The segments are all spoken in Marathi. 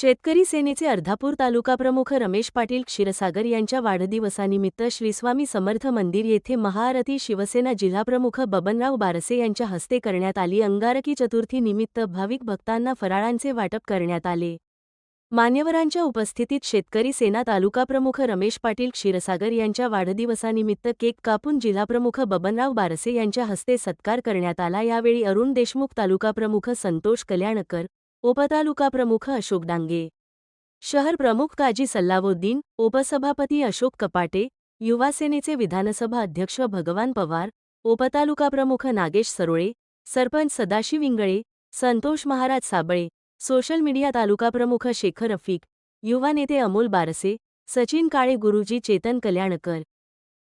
शेतकरी सेनेचे अर्धापूर तालुका प्रमुख रमेश पाटील क्षीरसागर यांच्या वाढदिवसानिमित्त श्री स्वामी समर्थ मंदिर येथे महाआरती शिवसेना जिल्हाप्रमुख बबनराव बारसे यांच्या हस्ते करण्यात आली। अंगारकी चतुर्थी निमित्त भाविक भक्तांना फराळांचे वाटप करण्यात आले। मान्यवरांच्या उपस्थितीत शेतकरी सेना तालुका प्रमुख रमेश पाटील क्षीरसागर यांच्या वाढदिवसानिमित्त केक कापून जिल्हाप्रमुख बबनराव बारसे यांच्या हस्ते सत्कार करण्यात आला। यावेळी अरुण देशमुख, तालुका प्रमुख संतोष कल्याणकर, उपतालुका प्रमुख अशोक डांगे, शहर प्रमुख काजी सल्लावुद्दीन, उपसभापती अशोक कपाटे, युवा सेनेचे विधानसभा अध्यक्ष भगवान पवार, उपतालुका प्रमुख नागेश सरोळे, सरपंच सदाशिव इंगळे, संतोष महाराज साबळे, सोशल मीडिया तालुका प्रमुख शेखर रफिक, युवा नेते अमोल बारसे, सचिन काळे, गुरुजी चेतन कल्याणकर,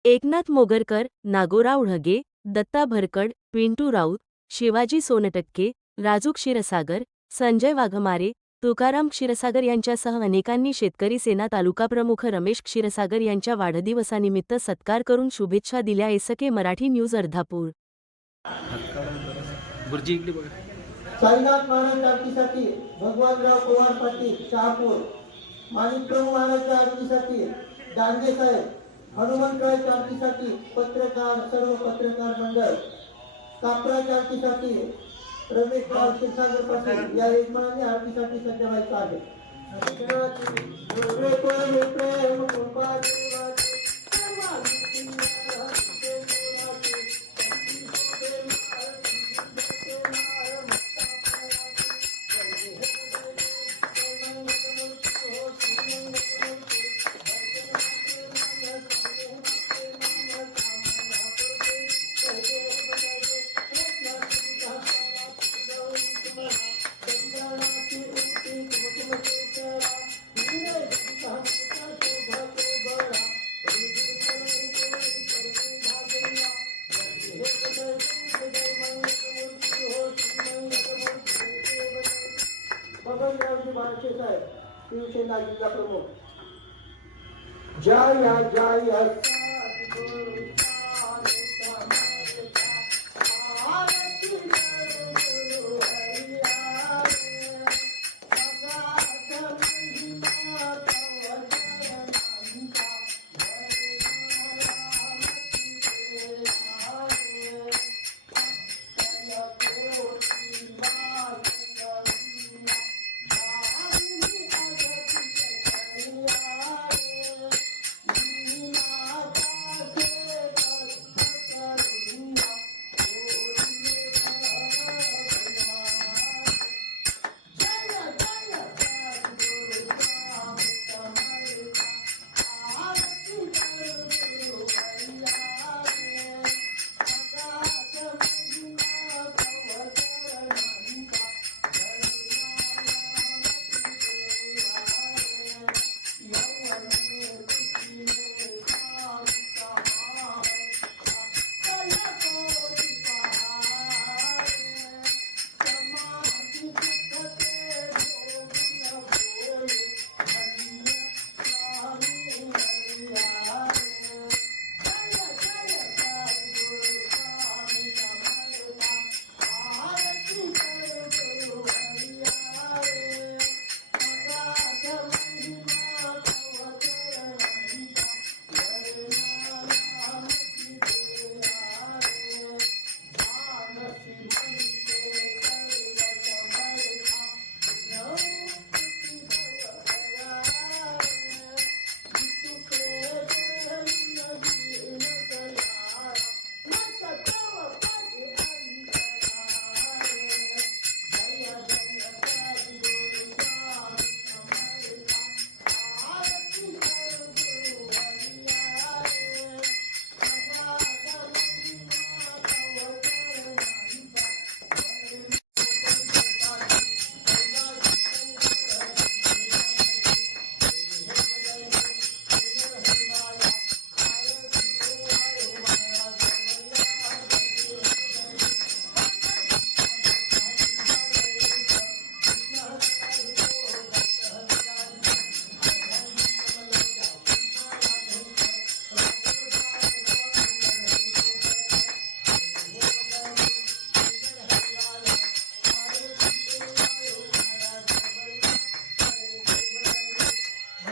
एकनाथ मोगरकर, नागोराव ढगे, दत्ता भरकड, पिंटू राऊत, शिवाजी सोनटक्के, राजू क्षीरसागर, संजय वाघमारे, तुकाराम क्षीरसागर यांच्यासह अनेकांनी शेतकरी सेना तालुका प्रमुख रमेश क्षीरसागर यांच्या वाढदिवसानिमित्त सत्कार करून शुभेच्छा दिल्या। SK Marathi news Ardhapur. साईनाथ महाराज आरतीसाठी भगवानराव पवार पाटील शहापूर, माणिकराव महाराज आरतीसाठी डांगे साहेब, हनुमंतराव आरतीसाठी पत्रकार, सर्व पत्रकार मंडळ, कापराच्या आरतीसाठी रमेश क्षीरसागर पाटील या यजमानाने आरतीसाठी सज्ज व्हायचं आहे। बबनरावजी बारसे साहेब, शिवसेना जिल्हा प्रमुख। जय जय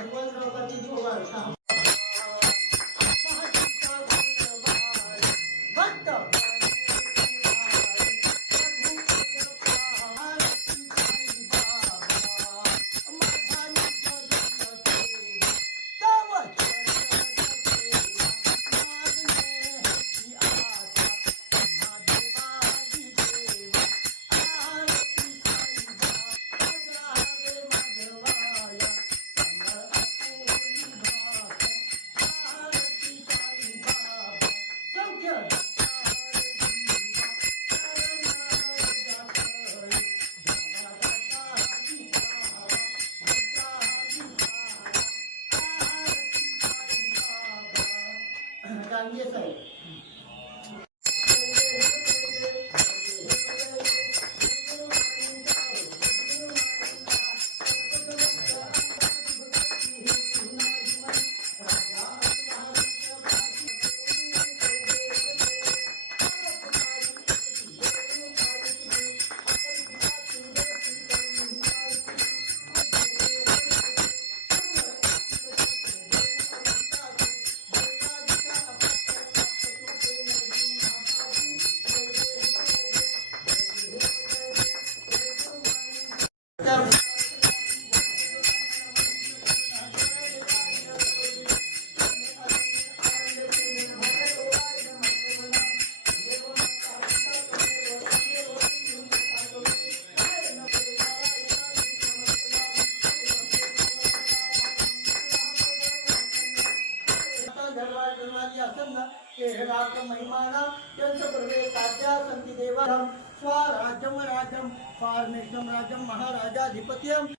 भगवानराव पाटील पवार भक्त गांधी साहेब महिमाना त्यांचं प्रवेश साध्या संती देवा स्वराज्यम राजम फार्मेशम राजम महाराजाधिपत्यम